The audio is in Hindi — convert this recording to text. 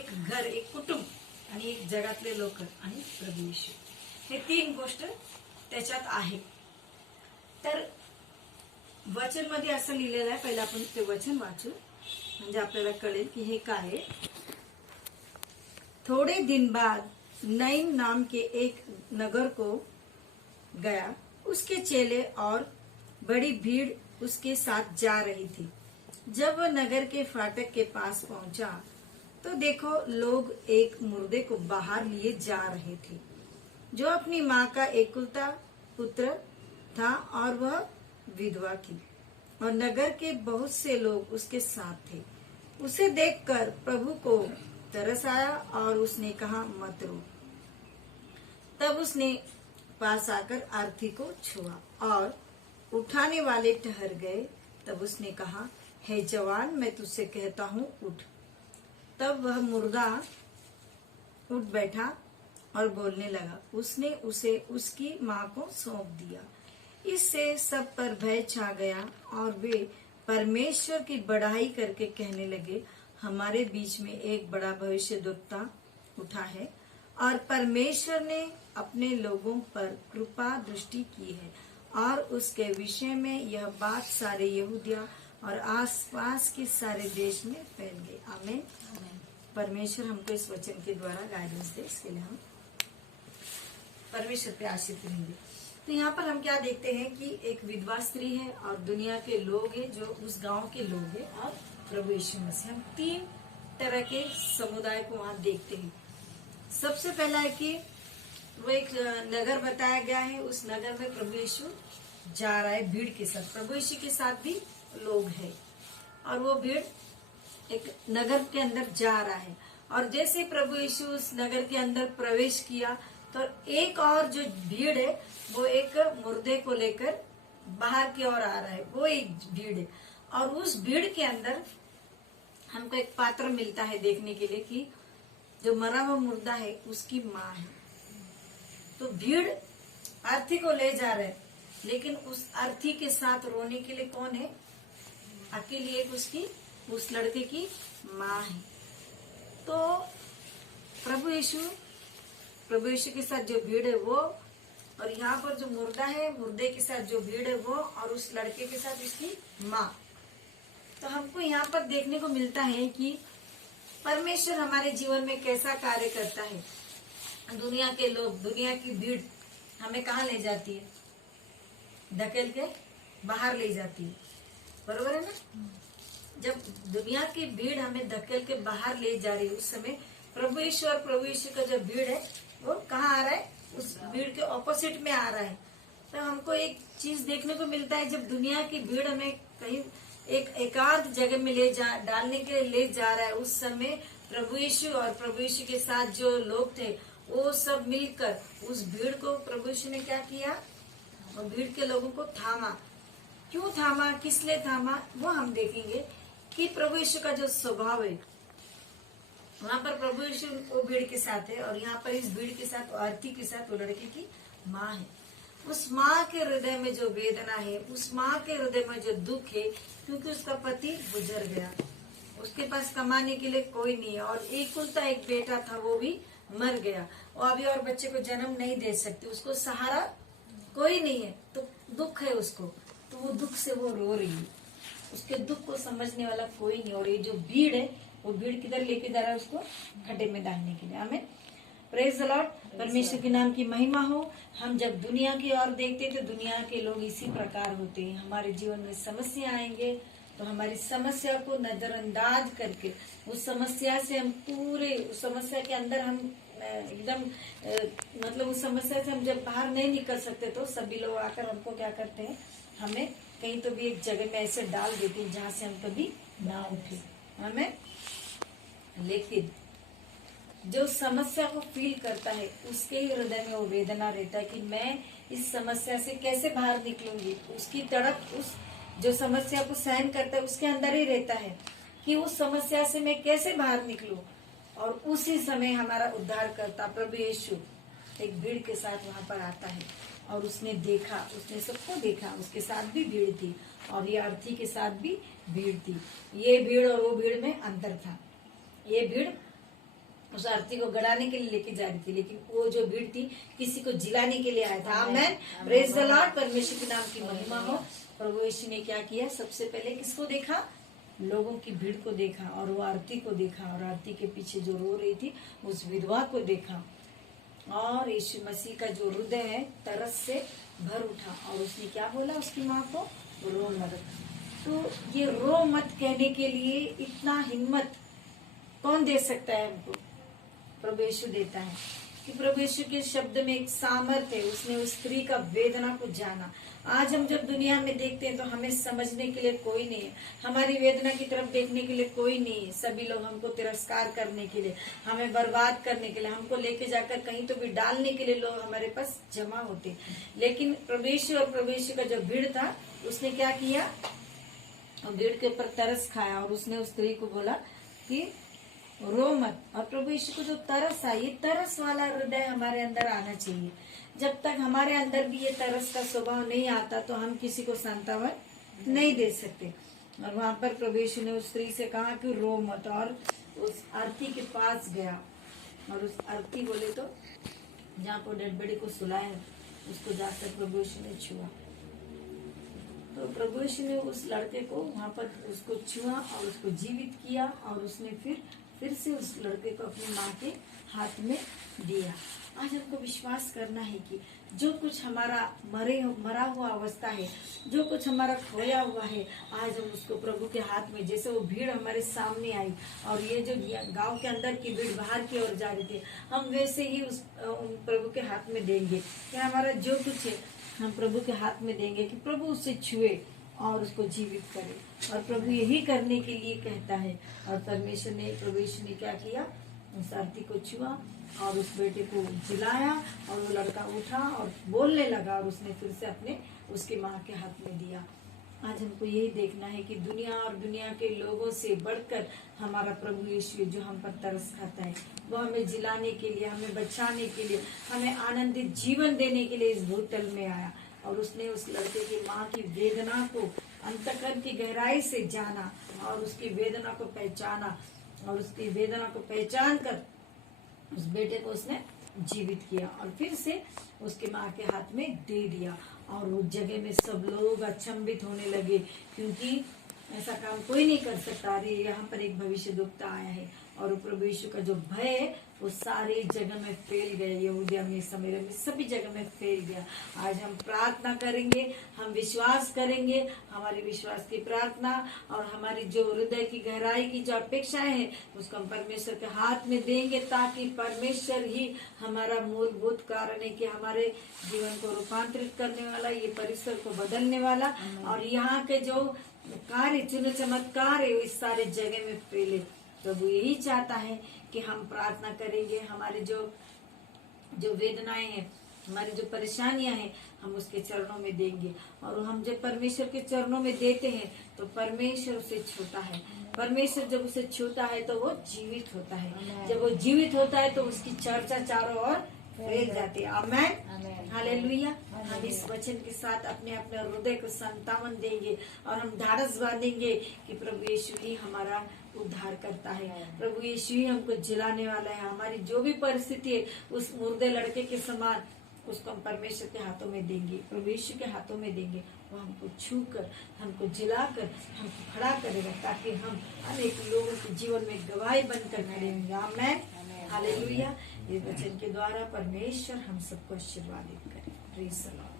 एक घर, एक कुटुंब आणि एक जगातले लोक आणि प्रभू येशू, हे तीन गोष्ट त्याच्यात आहे. तर वचन मध्ये असं लिहिलेलं आहे. पहिला आपण ते वचन वाचू म्हणजे आपल्याला कळेल की हे काय आहे. थोड़े दिन बाद नईम नाम के एक नगर को गया. उसके चेले और बड़ी भीड़ उसके साथ जा रही थी. जब वह नगर के फाटक के पास पहुंचा तो देखो लोग एक मुर्दे को बाहर लिए जा रहे थे, जो अपनी माँ का एकलौता पुत्र था और वह विधवा थी, और नगर के बहुत से लोग उसके साथ थे. उसे देखकर प्रभु को तरस आया और उसने कहा, मत रो. तब उसने पास आकर अर्थी को छुआ और उठाने वाले ठहर गए. तब उसने कहा, हे जवान, मैं तुझसे कहता हूँ, उठ. तब वह मुर्दा उठ बैठा और बोलने लगा. उसने उसे उसकी माँ को सौंप दिया. इससे सब पर भय छा गया और वे परमेश्वर की बड़ाई करके कहने लगे, हमारे बीच में एक बड़ा भविष्यद्वक्ता उठा है और परमेश्वर ने अपने लोगों पर कृपा दृष्टि की है और उसके विषय में यह बात सारे यहूदिया और आसपास के सारे देश में फैल गई. आमीन. परमेश्वर हमको इस वचन के द्वारा गाइडेंस दे, इसके लिए हम परमेश्वर पे आश्रित रहेंगे. तो यहाँ पर हम क्या देखते हैं कि एक विधवा स्त्री है और दुनिया के लोग हैं जो उस गांव के लोग हैं और प्रभु यीशु मसीह. हम तीन तरह के समुदाय को वहाँ देखते हैं. सबसे पहला है कि वो एक नगर बताया गया है. उस नगर में प्रभु यीशु जा रहा है भीड़ के साथ. प्रभु यीशु के साथ भी लोग हैं और वो भीड़ एक नगर के अंदर जा रहा है. और जैसे प्रभु यीशु उस नगर के अंदर प्रवेश किया तो एक और जो भीड़ है वो एक मुर्दे को लेकर बाहर की ओर आ रहा है. वो एक भीड़ है और उस भीड़ के अंदर हमको एक पात्र मिलता है देखने के लिए कि जो मरा हुआ मुर्दा है उसकी माँ है. तो भीड़ अर्थी को ले जा रहे हैं, लेकिन उस अर्थी के साथ रोने के लिए कौन है? अकेली एक उसकी उस लड़के की माँ है. तो प्रभु यीशु के साथ जो भीड़ है वो, और यहाँ पर जो मुर्दा है मुर्दे के साथ जो भीड़ है वो, और उस लड़के के साथ उसकी माँ. तो हमको यहाँ पर देखने को मिलता है कि परमेश्वर हमारे जीवन में कैसा कार्य करता है. दुनिया के लोग, दुनिया की भीड़ हमें कहाँ ले जाती है? धकेल के बाहर ले जाती है. बरोबर है ना? जब दुनिया की भीड़ हमें धकेल के बाहर ले जा रही है उस समय प्रभु यीशु का जो भीड़ है वो कहाँ आ रहा है? उस भीड़ के ऑपोजिट में आ रहा है. तो हमको एक चीज देखने को मिलता है, जब दुनिया की भीड़ हमें कहीं एक एकांत जगह में डालने के लिए ले जा रहा है, उस समय प्रभु यीशु और प्रभु यीशु के साथ जो लोग थे वो सब मिलकर उस भीड़ को प्रभु यीशु ने क्या किया? और भीड़ के लोगों को थामा. क्यों थामा, किस लिए थामा, वो हम देखेंगे कि प्रभु यीशु का जो स्वभाव है, वहाँ पर प्रभु यीशु वो भीड़ के साथ है और यहाँ पर इस भीड़ के साथ अर्थी के साथ वो लड़के की माँ है. उस माँ के हृदय में जो वेदना है, उस माँ के हृदय में जो दुख है, क्योंकि उसका पति गुजर गया, उसके पास कमाने के लिए कोई नहीं है और एकलौता एक बेटा था वो भी मर गया, वो अभी और बच्चे को जन्म नहीं दे सकती, उसको सहारा कोई नहीं है, तो दुख है उसको. तो वो दुख से वो रो रही है, उसके दुख को समझने वाला कोई नहीं. और ये जो भीड़ है वो भीड़ किधर लेके जा रहा है? उसको खड्डे में डालने के लिए. हमें प्रेज द लॉर्ड. परमेश्वर के नाम की महिमा हो. हम जब दुनिया की ओर देखते हैं तो दुनिया के लोग इसी प्रकार होते हैं. हमारे जीवन में समस्या आएंगे तो हमारी समस्या को नजरअंदाज करके उस समस्या से हम पूरे उस समस्या के अंदर हम एकदम मतलब उस समस्या से हम जब बाहर नहीं निकल सकते तो सभी लोग आकर हमको क्या करते हैं? हमें कहीं तो भी एक जगह में ऐसे डाल देते हैं जहाँ से हम कभी ना उठे. हमें लेकिन जो समस्या को फील करता है उसके ही हृदय में वो वेदना रहता है कि मैं इस समस्या से कैसे बाहर निकलूंगी. उसकी तड़प उस जो समस्या को सहन करता है उसके अंदर ही रहता है कि उस समस्या से मैं कैसे बाहर निकलूं. और उसी समय हमारा उद्धार करता प्रभु यीशु एक भीड़ के साथ वहां पर आता है और उसने देखा, उसने सबको देखा, उसके साथ भी भीड़ थी और ये अर्थी के साथ भी भीड़ थी. ये भीड़ और वो भीड़ में अंतर था. ये भीड़ उस आरती को गड़ाने के लिए लेके जा रही थी, लेकिन वो जो भीड़ थी किसी को जिलाने के लिए आया था। आमेन, प्रेज द लॉर्ड, परमेश्वर के नाम की महिमा हो। प्रभु यीशु ने क्या किया, सबसे पहले किसको देखा, लोगों की भीड़ को देखा, और वो आरती को देखा, और आरती के पीछे जो रो रही थी उस विधवा को देखा, और यीशु मसीह का जो हृदय है तरस से भर उठा, और उसने क्या बोला उसकी माँ को, रो मत। तो ये रो मत कहने के लिए इतना हिम्मत कौन दे सकता है हमको, प्रभु यीशु देता है। कि प्रभु यीशु के शब्द में एक सामर्थ्य है, उसने उस स्त्री का वेदना को जाना। आज हम जब दुनिया में देखते हैं तो हमें समझने के लिए कोई नहीं है, हमारी वेदना की तरफ देखने के लिए कोई नहीं है। सभी लोग हमको तिरस्कार करने के लिए, हमें बर्बाद करने के लिए, हमको लेके जाकर कहीं तो भी डालने के लिए लोग हमारे पास जमा होते। लेकिन प्रभु यीशु और प्रभु यीशु का जो भीड़ था उसने क्या किया, भीड़ के ऊपर तरस खाया, और उसने उस स्त्री को बोला कि रो मत। और प्रभु यीशु को जो तरस है, ये तरस वाला हृदय हमारे अंदर आना चाहिए। जब तक हमारे अंदर भी ये तरस का स्वभाव नहीं आता तो हम किसी को सांत्वना नहीं दे सकते। और वहां पर प्रभु यीशु ने उस स्त्री से कहा कि रो मत, और उस आरती के पास गया, और उस आरती बोले तो जहाँ को डेड बॉडी को सुलाया उसको जाकर प्रभु यीशु ने छुआ। तो प्रभु यीशु ने उस लड़के को वहां पर उसको छुआ और उसको जीवित किया, और उसने फिर से उस लड़के को अपनी माँ के हाथ में दिया। आज हमको विश्वास करना है कि जो कुछ हमारा मरा हुआ अवस्था है, जो कुछ हमारा खोया हुआ है, आज हम उसको प्रभु के हाथ में, जैसे वो भीड़ हमारे सामने आई और ये जो गांव के अंदर की भीड़ बाहर की ओर जा रही थी, हम वैसे ही उस प्रभु के हाथ में देंगे। क्या हमारा जो कुछ है हम प्रभु के हाथ में देंगे कि प्रभु उससे छुए और उसको जीवित करे। और प्रभु यही करने के लिए कहता है। और परमेश्वर ने, प्रभु यीशु ने क्या किया, उस आरती को छुआ और उस बेटे को जिलाया, और वो लड़का उठा और बोलने लगा, और उसने फिर से अपने उसकी माँ के हाथ में दिया। आज हमको यही देखना है कि दुनिया और दुनिया के लोगों से बढ़कर हमारा प्रभु यीशु जो हम पर तरस खाता है, वो हमें जिलाने के लिए, हमें बचाने के लिए, हमें आनंदित जीवन देने के लिए इस भूतल में आया। और उसने उस लड़के की माँ की वेदना को अंतःकरण की गहराई से जाना, और उसकी वेदना को पहचाना, और उसकी वेदना को पहचान कर उस बेटे को उसने जीवित किया, और फिर से उसके माँ के हाथ में दे दिया। और उस जगह में सब लोग अचंभित होने लगे, क्योंकि ऐसा काम कोई नहीं कर सकता। अरे यहाँ पर एक भविष्यद्वक्ता आया है। और प्रभु यीशु का जो भय है वो सारी जगह में फैल गया, यहूदिया में, सामरिया में, सभी जगह में फैल गया। आज हम प्रार्थना करेंगे, हम विश्वास करेंगे, हमारी विश्वास की प्रार्थना और हमारी जो हृदय की गहराई की जो अपेक्षाएं हैं उसको हम परमेश्वर के हाथ में देंगे, ताकि परमेश्वर ही हमारा मूलभूत कारण है कि हमारे जीवन को रूपांतरित करने वाला, ये परिसर को बदलने वाला, और यहाँ के जो कार्य, चिन्ह चमत्कार है, इस सारे जगह में फैले। प्रभु यही चाहता है कि हम प्रार्थना करेंगे, हमारे जो वेदनाएं हैं, हमारी जो परेशानियां हैं, हम उसके चरणों में देंगे। और हम जब परमेश्वर के चरणों में देते हैं तो परमेश्वर उसे छूता है। परमेश्वर जब उसे छूता है तो वो जीवित होता है। जब वो जीवित होता है तो उसकी चर्चा चारों ओर फैल जाती है। आमेन, हालेलुया। हम इस वचन के साथ अपने अपने हृदय को संतावन देंगे, और हम ढाढ़स बांधेंगे कि प्रभु यीशु ही हमारा उद्धार करता है, प्रभु यीशु ही हमको जिलाने वाला है। हमारी जो भी परिस्थिति है उस मुर्दे लड़के के समान उसको हम परमेश्वर के हाथों में देंगे, प्रभु यीशु के हाथों में देंगे। वो हमको छू कर, हमको जिलाकर, हमको खड़ा करेगा, ताकि हम अनेक लोगों के जीवन में गवाही बनकर खड़े होंगे। आमेन, हालेलुया। इस वचन के द्वारा परमेश्वर हम सबको आशीर्वादित करे। Praise the Lord.